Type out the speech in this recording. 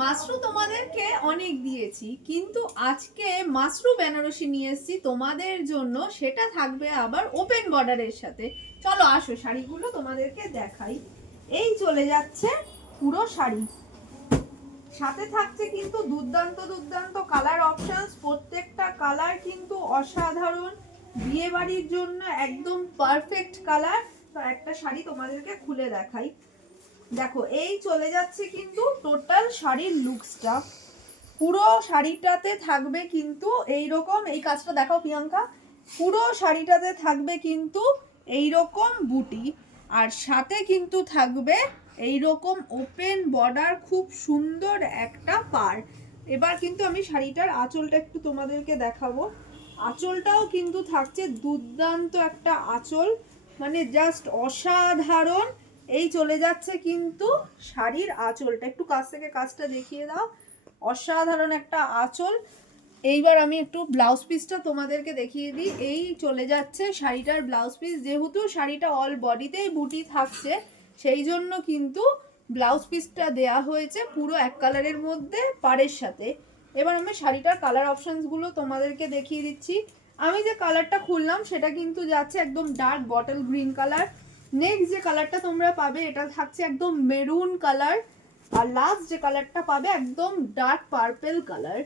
মাশরু তোমাদেরকে অনেক দিয়েছি, কিন্তু আজকে মাশরু বেনারসি নিয়ে এসেছি তোমাদের জন্য। সেটা থাকবে আবার ওপেন বর্ডারের সাথে। চলো আসো শাড়িগুলো তোমাদেরকে দেখাই। এই চলে যাচ্ছে পুরো শাড়ি, সাথে থাকছে কিন্তু দুর্দান্ত দুর্দান্ত কালার অপশনস। প্রত্যেকটা কালার কিন্তু অসাধারণ, বিয়ে বাড়ির জন্য একদম পারফেক্ট কালার। তো একটা শাড়ি তোমাদেরকে খুলে দেখাই। দেখো এই চলে যাচ্ছে কিন্তু টোটাল শাড়ির লুকসটা। পুরো শাড়িটাতে থাকবে কিন্তু এইরকম, এই কাজটা দেখাও প্রিয়াঙ্কা। পুরো শাড়িটাতে থাকবে কিন্তু এইরকম বুটি, আর সাথে কিন্তু থাকবে এইরকম ওপেন বর্ডার, খুব সুন্দর একটা পাড়। এবার কিন্তু আমি শাড়িটার আঁচলটা একটু তোমাদেরকে দেখাবো। আঁচলটাও কিন্তু থাকছে দুর্দান্ত একটা আঁচল, মানে জাস্ট অসাধারণ। এই চলে যাচ্ছে কিন্তু শাড়ির আঁচলটা, একটু কাছ থেকে কাজটা দেখিয়ে দাও। অসাধারণ একটা আঁচল। এইবার আমি একটু ব্লাউজ পিসটা তোমাদেরকে দেখিয়ে দিই। এই চলে যাচ্ছে শাড়িটার ব্লাউজ পিস। যেহেতু শাড়িটা অল বডিতেই বুটি থাকছে, সেই জন্য কিন্তু ব্লাউজ পিসটা দেয়া হয়েছে পুরো এক কালারের মধ্যে পাড়ের সাথে। এবার আমি শাড়িটার কালার অপশনসগুলো তোমাদেরকে দেখিয়ে দিচ্ছি। আমি যে কালারটা খুললাম সেটা কিন্তু যাচ্ছে একদম dark bottle green colour. Next যে কালারটা তোমরা পাবে এটা থাকছে একদম মেরুন কালার। আর লাস্ট যে কালারটা পাবে একদম ডার্ক পার্পল কালার।